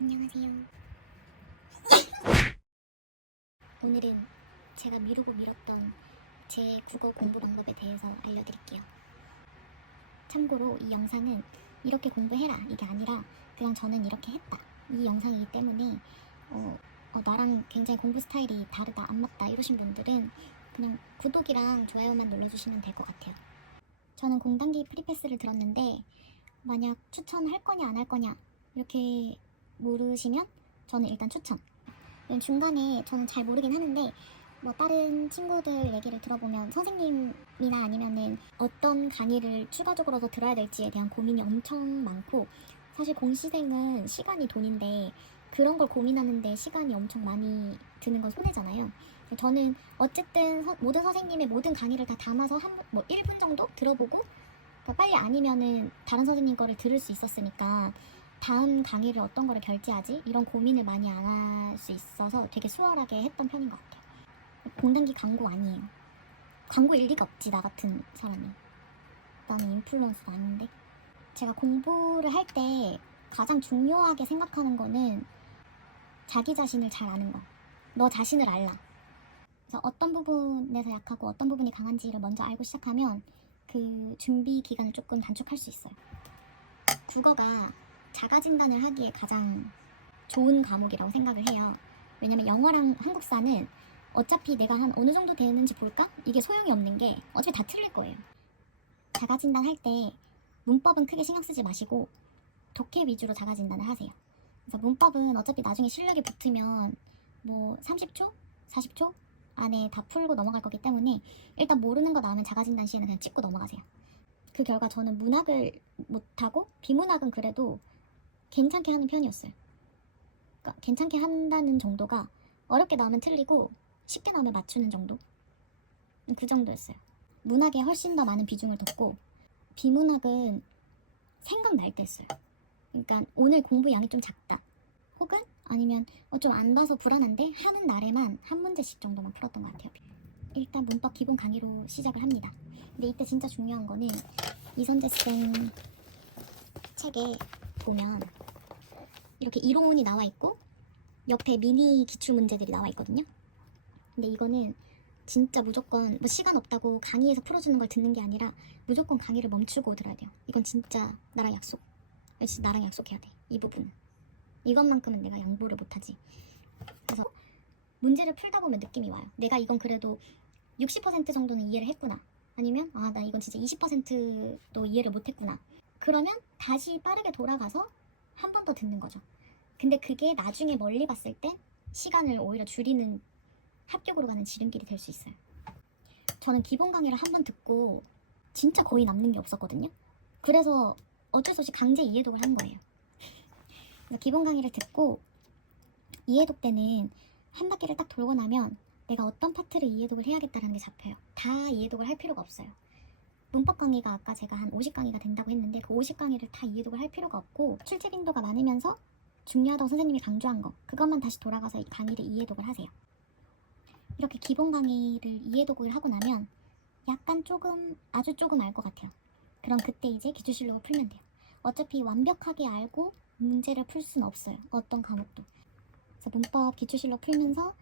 안녕하세요. 오늘은 제가 미루고 미뤘던 제 국어 공부 방법에 대해서 알려드릴게요. 참고로 이 영상은 이렇게 공부해라 이게 아니라 그냥 저는 이렇게 했다 이 영상이기 때문에 나랑 굉장히 공부 스타일이 다르다 안 맞다 이러신 분들은 그냥 구독이랑 좋아요만 눌러주시면 될 것 같아요. 저는 공단기 프리패스를 들었는데 만약 추천할 거냐 안 할 거냐 이렇게 물으시면 저는 일단 추천. 중간에 저는 잘 모르긴 하는데 뭐 다른 친구들 얘기를 들어보면 선생님이나 아니면은 어떤 강의를 추가적으로 더 들어야 될지에 대한 고민이 엄청 많고, 사실 공시생은 시간이 돈인데 그런 걸 고민하는데 시간이 엄청 많이 드는 건 손해잖아요. 저는 어쨌든 모든 선생님의 모든 강의를 다 담아서 뭐 1분 정도 들어보고, 그러니까 빨리 아니면은 다른 선생님 거를 들을 수 있었으니까 다음 강의를 어떤 거를 결제하지? 이런 고민을 많이 안 할 수 있어서 되게 수월하게 했던 편인 것 같아요. 공단기 광고 아니에요. 광고일 리가 없지, 나 같은 사람이. 나는 인플루언서도 아닌데. 제가 공부를 할 때 가장 중요하게 생각하는 거는 자기 자신을 잘 아는 거. 너 자신을 알라. 그래서 어떤 부분에서 약하고 어떤 부분이 강한지를 먼저 알고 시작하면 그 준비 기간을 조금 단축할 수 있어요. 국어가 자가진단을 하기에 가장 좋은 과목이라고 생각을 해요. 왜냐면 영어랑 한국사는 어차피 내가 한 어느 정도 되는지 볼까? 이게 소용이 없는 게 어차피 다 틀릴 거예요. 자가진단 할 때 문법은 크게 신경 쓰지 마시고 독해 위주로 자가진단을 하세요. 그래서 문법은 어차피 나중에 실력이 붙으면 뭐 30초? 40초? 안에 다 풀고 넘어갈 거기 때문에 일단 모르는 거 나오면 자가진단 시에는 그냥 찍고 넘어가세요. 그 결과 저는 문학을 못하고 비문학은 그래도 괜찮게 하는 편이었어요. 그러니까 괜찮게 한다는 정도가 어렵게 나오면 틀리고 쉽게 나오면 맞추는 정도? 그 정도였어요. 문학에 훨씬 더 많은 비중을 뒀고 비문학은 생각날 때 했어요. 그러니까 오늘 공부 양이 좀 작다, 혹은 아니면 좀 안 봐서 불안한데 하는 날에만 한 문제씩 정도만 풀었던 것 같아요. 일단 문법 기본 강의로 시작을 합니다. 근데 이때 진짜 중요한 거는 이선재 쌤 책에 보면 이렇게 이론이 나와 있고 옆에 미니 기출 문제들이 나와 있거든요. 근데 이거는 진짜 무조건 뭐 시간 없다고 강의에서 풀어주는 걸 듣는 게 아니라 무조건 강의를 멈추고 들어야 돼요. 이건 진짜 나랑 약속. 진짜 나랑 약속해야 돼. 이 부분. 이것만큼은 내가 양보를 못하지. 그래서 문제를 풀다 보면 느낌이 와요. 내가 이건 그래도 60% 정도는 이해를 했구나. 아니면 나 이건 진짜 20%도 이해를 못했구나. 그러면 다시 빠르게 돌아가서 한 번 더 듣는 거죠. 근데 그게 나중에 멀리 봤을 때 시간을 오히려 줄이는, 합격으로 가는 지름길이 될 수 있어요. 저는 기본 강의를 한 번 듣고 진짜 거의 남는 게 없었거든요. 그래서 어쩔 수 없이 강제 이해독을 한 거예요. 그래서 기본 강의를 듣고 이해독 때는 한 바퀴를 딱 돌고 나면 내가 어떤 파트를 이해독을 해야겠다는 게 잡혀요. 다 이해독을 할 필요가 없어요. 문법 강의가 아까 제가 한 50강의가 된다고 했는데 그 50강의를 다 이해독을 할 필요가 없고 출제 빈도가 많으면서 중요하다고 선생님이 강조한 거, 그것만 다시 돌아가서 이 강의를 이해독을 하세요. 이렇게 기본 강의를 이해독을 하고 나면 약간 조금, 아주 조금 알 것 같아요. 그럼 그때 이제 기출실력을 풀면 돼요. 어차피 완벽하게 알고 문제를 풀 수는 없어요. 어떤 과목도. 그래서 문법 기출실력 풀면서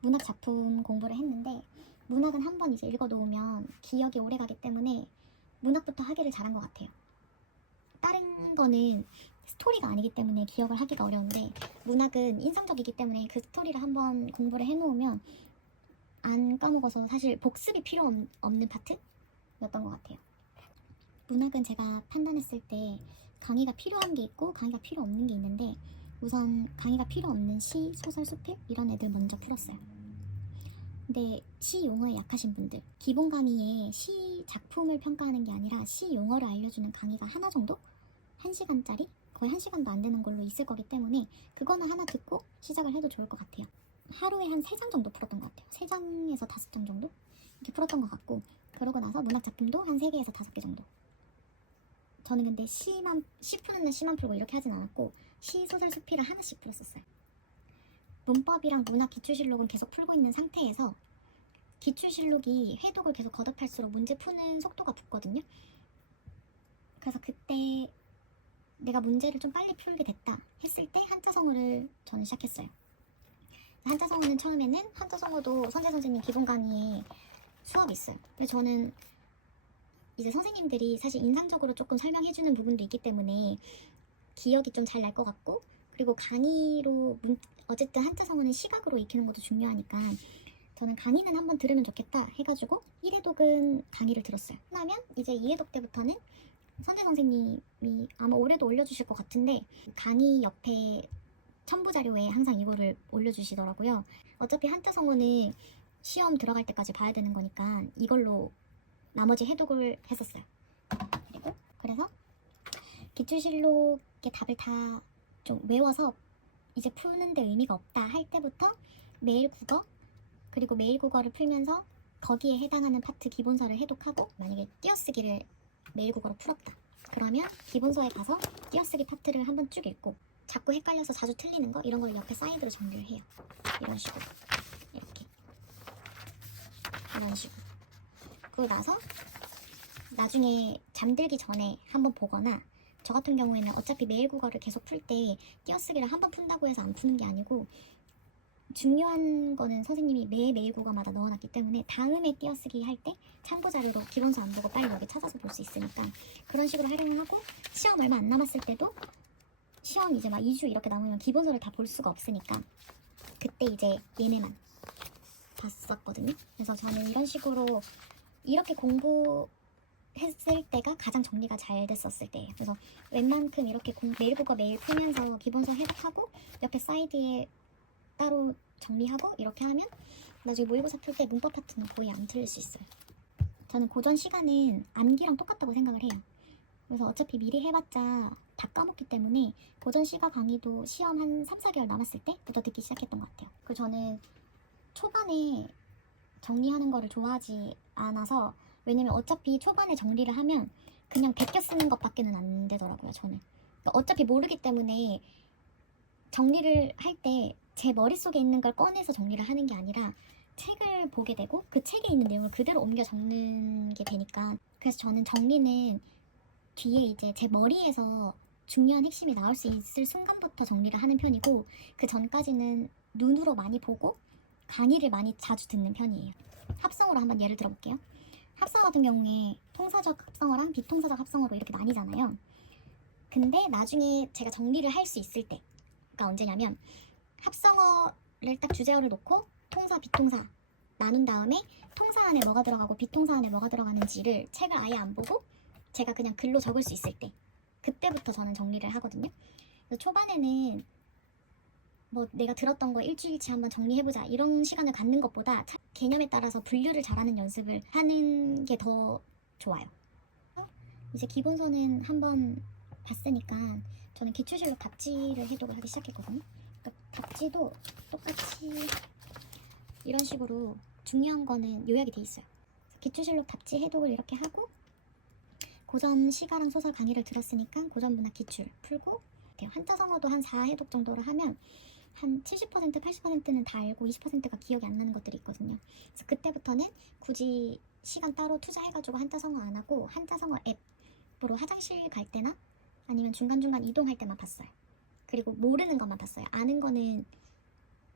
문학 작품 공부를 했는데, 문학은 한번 이제 읽어놓으면 기억이 오래 가기 때문에 문학부터 하기를 잘한 것 같아요. 다른 거는 스토리가 아니기 때문에 기억을 하기가 어려운데 문학은 인상적이기 때문에 그 스토리를 한번 공부를 해놓으면 안 까먹어서 사실 복습이 필요 없는 파트였던 것 같아요. 문학은 제가 판단했을 때 강의가 필요한 게 있고 강의가 필요 없는 게 있는데, 우선 강의가 필요 없는 시, 소설, 수필 이런 애들 먼저 풀었어요. 근데 시 용어에 약하신 분들, 기본 강의에 시 작품을 평가하는 게 아니라 시 용어를 알려주는 강의가 하나 정도? 1시간짜리? 거의 1시간도 안 되는 걸로 있을 거기 때문에 그거는 하나 듣고 시작을 해도 좋을 것 같아요. 하루에 한 3장 정도 풀었던 것 같아요. 3장에서 5장 정도? 이렇게 풀었던 것 같고, 그러고 나서 문학 작품도 한 3개에서 5개 정도. 저는 근데 시 푸는 날 시만 풀고 이렇게 하진 않았고 시, 소설, 수필을 하나씩 풀었었어요. 문법이랑 문학 기출실록은 계속 풀고 있는 상태에서 기출실록이 회독을 계속 거듭할수록 문제 푸는 속도가 붙거든요. 그래서 그때 내가 문제를 좀 빨리 풀게 됐다 했을 때 한자성어를 저는 시작했어요. 한자성어는 처음에는 한자성어도 선재 선생님 기본 강의에 수업이 있어요. 근데 저는 이제 선생님들이 사실 인상적으로 조금 설명해주는 부분도 있기 때문에 기억이 좀 잘 날 것 같고, 그리고 강의로 어쨌든 한자성어는 시각으로 익히는 것도 중요하니까 저는 강의는 한번 들으면 좋겠다 해가지고 1회독은 강의를 들었어요. 그러면 이제 2회독 때부터는 선재 선생님이 아마 올해도 올려주실 것 같은데 강의 옆에 첨부 자료에 항상 이거를 올려주시더라고요. 어차피 한자성어는 시험 들어갈 때까지 봐야 되는 거니까 이걸로 나머지 해독을 했었어요. 그래서 기출실록의 답을 다 좀 외워서 이제 푸는데 의미가 없다 할 때부터 매일 국어, 그리고 매일 국어를 풀면서 거기에 해당하는 파트 기본서를 해독하고, 만약에 띄어쓰기를 매일 국어로 풀었다 그러면 기본서에 가서 띄어쓰기 파트를 한번 쭉 읽고, 자꾸 헷갈려서 자주 틀리는 거 이런 걸 옆에 사이드로 정리를 해요. 이런 식으로 이렇게 이런 식으로. 그러고 나서 나중에 잠들기 전에 한번 보거나, 저 같은 경우에는 어차피 매일 국어를 계속 풀 때 띄어쓰기를 한번 푼다고 해서 안 푸는 게 아니고, 중요한 거는 선생님이 매일 국어마다 넣어놨기 때문에 다음에 띄어쓰기 할 때 참고 자료로 기본서 안 보고 빨리 여기 찾아서 볼 수 있으니까 그런 식으로 활용을 하고, 시험 얼마 안 남았을 때도 시험 이제 막 2주 이렇게 남으면 기본서를 다 볼 수가 없으니까 그때 이제 얘네만 봤었거든요. 그래서 저는 이런 식으로 이렇게 공부했을 때가 가장 정리가 잘 됐었을 때예요. 그래서 웬만큼 이렇게 매일 국어 매일 풀면서 기본서 해독하고 옆에 사이드에 따로 정리하고 이렇게 하면 나중에 모의고사 풀 때 문법 파트는 거의 안 틀릴 수 있어요. 저는 고전 시간은 암기랑 똑같다고 생각을 해요. 그래서 어차피 미리 해봤자 다 까먹기 때문에 고전 시가 강의도 시험 한 3, 4개월 남았을 때부터 듣기 시작했던 것 같아요. 그리고 저는 초반에 정리하는 거를 좋아하지 않아서, 왜냐면 어차피 초반에 정리를 하면 그냥 베껴 쓰는 것밖에는 안 되더라고요, 저는. 그러니까 어차피 모르기 때문에 정리를 할 때 제 머릿속에 있는 걸 꺼내서 정리를 하는 게 아니라 책을 보게 되고 그 책에 있는 내용을 그대로 옮겨 적는 게 되니까, 그래서 저는 정리는 뒤에 이제 제 머리에서 중요한 핵심이 나올 수 있을 순간부터 정리를 하는 편이고, 그 전까지는 눈으로 많이 보고 강의를 많이 자주 듣는 편이에요. 합성어로 한번 예를 들어볼게요. 합성어 같은 경우에 통사적 합성어랑 비통사적 합성어로 이렇게 나뉘잖아요. 근데 나중에 제가 정리를 할 수 있을 때가 언제냐면, 합성어를 딱 주제어를 놓고 통사, 비통사 나눈 다음에 통사 안에 뭐가 들어가고 비통사 안에 뭐가 들어가는지를 책을 아예 안 보고 제가 그냥 글로 적을 수 있을 때, 그때부터 저는 정리를 하거든요. 그래서 초반에는 뭐 내가 들었던 거 일주일치 한번 정리해보자 이런 시간을 갖는 것보다 개념에 따라서 분류를 잘하는 연습을 하는 게 더 좋아요. 이제 기본서는 한번 봤으니까 저는 기출실록 답지를 해독을 하기 시작했거든요. 그러니까 답지도 똑같이 이런 식으로 중요한 거는 요약이 돼 있어요. 기출실록 답지 해독을 이렇게 하고, 고전 시가랑 소설 강의를 들었으니까 고전 문학 기출 풀고, 한자성어도 한 4회독 정도를 하면 한 70%, 80%는 다 알고 20%가 기억이 안 나는 것들이 있거든요. 그래서 그때부터는 굳이 시간 따로 투자해가지고 한자성어 안 하고 한자성어 앱으로 화장실 갈 때나 아니면 중간중간 이동할 때만 봤어요. 그리고 모르는 것만 봤어요. 아는 거는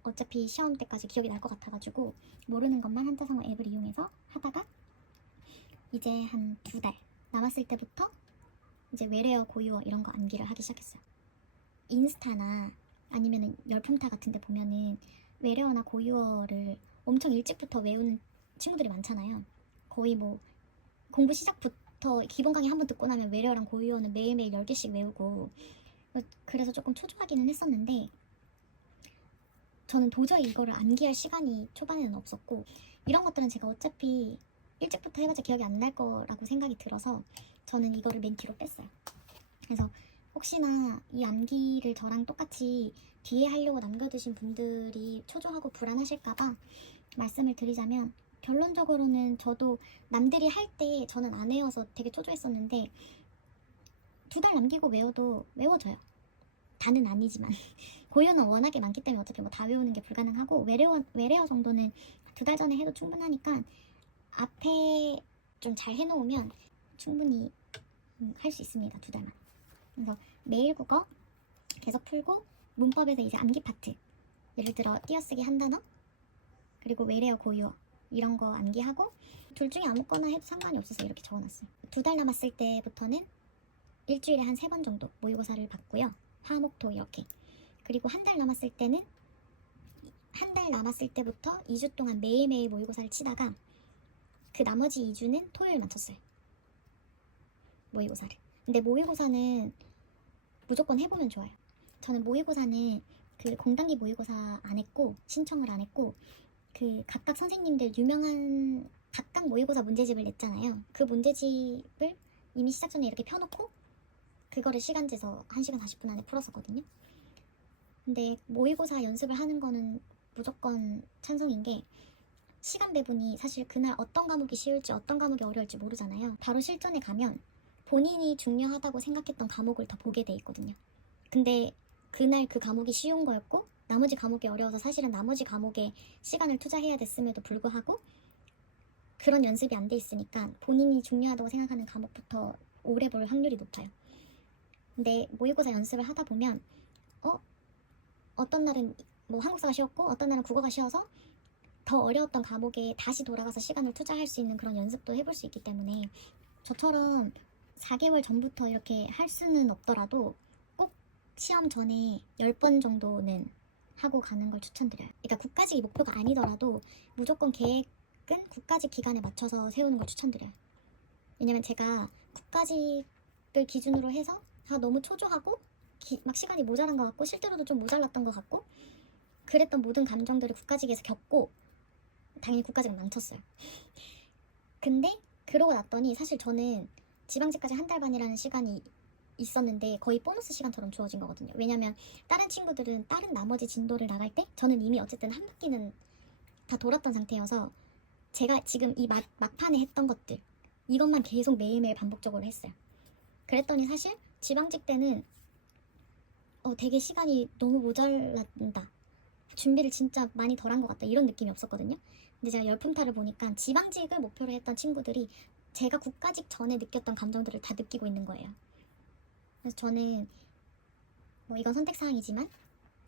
어차피 시험 때까지 기억이 날 것 같아가지고 모르는 것만 한자성어 앱을 이용해서 하다가 이제 한 2달 남았을 때부터 이제 외래어, 고유어 이런 거 암기를 하기 시작했어요. 인스타나 아니면은 열품타 같은 데 보면은 외래어나 고유어를 엄청 일찍부터 외우는 친구들이 많잖아요. 거의 뭐 공부 시작부터 기본 강의 한번 듣고 나면 외래어랑 고유어는 매일매일 10개씩 외우고, 그래서 조금 초조하기는 했었는데 저는 도저히 이거를 암기할 시간이 초반에는 없었고, 이런 것들은 제가 어차피 일찍부터 해봤자 기억이 안 날 거라고 생각이 들어서 저는 이거를 맨 뒤로 뺐어요. 그래서 혹시나 이 암기를 저랑 똑같이 뒤에 하려고 남겨두신 분들이 초조하고 불안하실까봐 말씀을 드리자면, 결론적으로는 저도 남들이 할 때 저는 안 외워서 되게 초조했었는데 2달 남기고 외워도 외워져요. 다는 아니지만 고유는 워낙에 많기 때문에 어차피 뭐 다 외우는 게 불가능하고, 외래어 정도는 2달 전에 해도 충분하니까 앞에 좀 잘 해놓으면 충분히 할 수 있습니다. 2달만. 그래서 매일 국어 계속 풀고 문법에서 이제 암기 파트, 예를 들어 띄어쓰기 한 단어, 그리고 외래어 고유어 이런 거 암기하고 둘 중에 아무거나 해도 상관이 없어서 이렇게 적어놨어요. 2달 남았을 때부터는 일주일에 한 3번 정도 모의고사를 받고요. 화, 목, 토 이렇게. 그리고 한 달 남았을 때는 한 달 남았을 때부터 2주 동안 매일매일 모의고사를 치다가 그 나머지 2주는 토요일 맞췄어요. 모의고사를. 근데 모의고사는 무조건 해보면 좋아요. 저는 모의고사는 그 공단기 모의고사 안 했고 신청을 안 했고 그 각각 선생님들 유명한 각각 모의고사 문제집을 냈잖아요. 그 문제집을 이미 시작 전에 이렇게 펴놓고 그거를 시간 재서 1시간 40분 안에 풀었었거든요. 근데 모의고사 연습을 하는 거는 무조건 찬성인 게 시간 배분이 사실 그날 어떤 과목이 쉬울지 어떤 과목이 어려울지 모르잖아요. 바로 실전에 가면 본인이 중요하다고 생각했던 과목을 더 보게 돼 있거든요. 근데 그날 그 과목이 쉬운 거였고 나머지 과목이 어려워서 사실은 나머지 과목에 시간을 투자해야 됐음에도 불구하고 그런 연습이 안 돼 있으니까 본인이 중요하다고 생각하는 과목부터 오래 볼 확률이 높아요. 근데 모의고사 연습을 하다 보면 어떤 날은 뭐 한국사가 쉬웠고 어떤 날은 국어가 쉬워서 더 어려웠던 과목에 다시 돌아가서 시간을 투자할 수 있는 그런 연습도 해볼 수 있기 때문에 저처럼 4개월 전부터 이렇게 할 수는 없더라도 꼭 시험 전에 10번 정도는 하고 가는 걸 추천드려요. 그러니까 국가직이 목표가 아니더라도 무조건 계획은 국가직 기간에 맞춰서 세우는 걸 추천드려요. 왜냐면 제가 국가직을 기준으로 해서 너무 초조하고 막 시간이 모자란 것 같고 실제로도 좀 모자랐던 것 같고 그랬던 모든 감정들을 국가직에서 겪고 당연히 국가직은 망쳤어요. 근데 그러고 났더니 사실 저는 지방직까지 한 달 반이라는 시간이 있었는데 거의 보너스 시간처럼 주어진 거거든요. 왜냐면 다른 친구들은 다른 나머지 진도를 나갈 때 저는 이미 어쨌든 한 바퀴는 다 돌았던 상태여서 제가 지금 이 막판에 했던 것들 이것만 계속 매일매일 반복적으로 했어요. 그랬더니 사실 지방직 때는 되게 시간이 너무 모자란다. 준비를 진짜 많이 덜 한 것 같다. 이런 느낌이 없었거든요. 근데 제가 열품타를 보니까 지방직을 목표로 했던 친구들이 제가 국가직 전에 느꼈던 감정들을 다 느끼고 있는 거예요. 그래서 저는 뭐 이건 선택사항이지만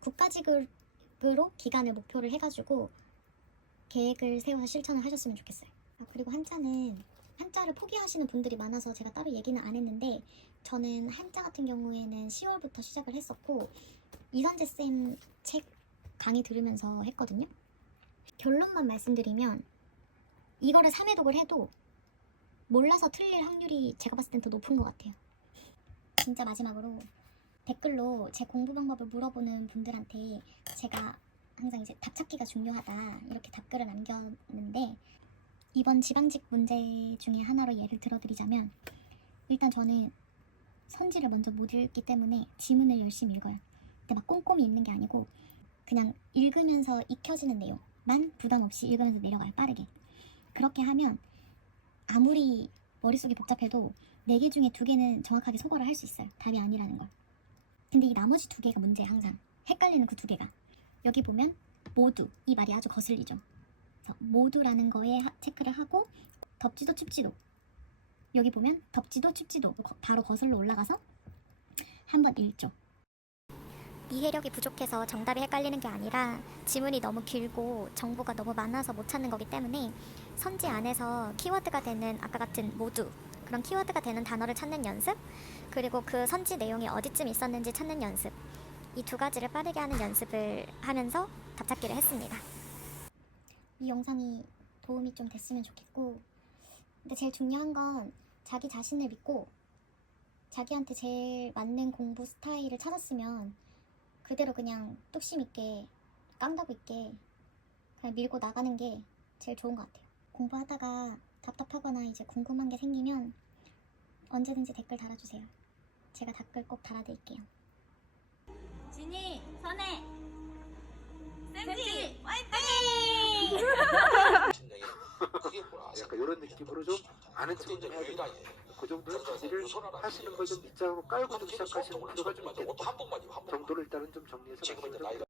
국가직으로 기간을 목표를 해가지고 계획을 세워서 실천을 하셨으면 좋겠어요. 그리고 한자를 포기하시는 분들이 많아서 제가 따로 얘기는 안 했는데 저는 한자 같은 경우에는 10월부터 시작을 했었고 이선재 쌤 책 강의 들으면서 했거든요. 결론만 말씀드리면 이거를 3회독을 해도 몰라서 틀릴 확률이 제가 봤을 땐 더 높은 것 같아요. 진짜 마지막으로 댓글로 제 공부 방법을 물어보는 분들한테 제가 항상 이제 답 찾기가 중요하다 이렇게 답글을 남겼는데 이번 지방직 문제 중에 하나로 예를 들어드리자면 일단 저는 선지를 먼저 못 읽기 때문에 지문을 열심히 읽어요. 근데 막 꼼꼼히 읽는 게 아니고 그냥 읽으면서 익혀지는 내용만 부담 없이 읽으면서 내려가요. 빠르게. 그렇게 하면 아무리 머릿속이 복잡해도 4개 중에 2개는 정확하게 소거를 할 수 있어요. 답이 아니라는 걸. 근데 이 나머지 2개가 문제예요. 항상 헷갈리는 그 2개가 여기 보면 모두 이 말이 아주 거슬리죠. 그래서 모두라는 거에 체크를 하고 덥지도 춥지도 여기 보면 덥지도 춥지도 바로 거슬러 올라가서 한번 읽죠. 이해력이 부족해서 정답이 헷갈리는 게 아니라 지문이 너무 길고 정보가 너무 많아서 못 찾는 거기 때문에 선지 안에서 키워드가 되는 아까 같은 모두 그런 키워드가 되는 단어를 찾는 연습 그리고 그 선지 내용이 어디쯤 있었는지 찾는 연습 이 2가지를 빠르게 하는 연습을 하면서 답찾기를 했습니다. 이 영상이 도움이 좀 됐으면 좋겠고 근데 제일 중요한 건 자기 자신을 믿고 자기한테 제일 맞는 공부 스타일을 찾았으면 그대로 그냥 뚝심 있게 깡다구 있게 그냥 밀고 나가는 게 제일 좋은 것 같아요. 공부하다가 답답하거나 이제 궁금한 게 생기면 언제든지 댓글 달아주세요. 제가 댓글 꼭 달아드릴게요. 진이, 선혜, 쌤지, 화이팅! 약간 이런 느낌으로 좀 아는 척 좀 해야 돼요. 그 정도는 준비를 하시는 걸 좀 밑장으로 깔고 좀 시작하시는 필요가 좀 있겠다 정도를 일단은 좀 정리해서 말씀을 좀